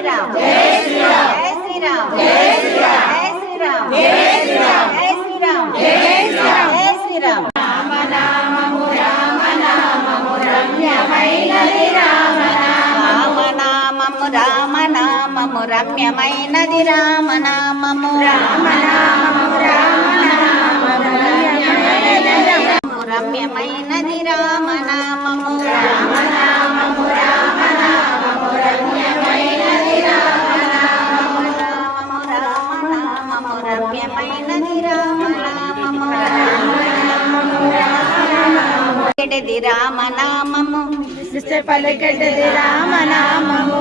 శ్రీరామ్ జై శ్రీరామ్ జై శ్రీరామ్ జై శ్రీరామ్ జై శ్రీరామ్ జై శ్రీరామ్ జై శ్రీరామ్ రామ నామము రమ్యమైనది రామ నామము రామ నామము రమ్యమైనది రామ నామము రామ నామము రమ్యమైనది రామ నామము రామ నామము రమ్యమైనది రామ నామము రామ నామము రమ్యమైనది రామ నామము పలికెడిది రామ నామము రామ నామము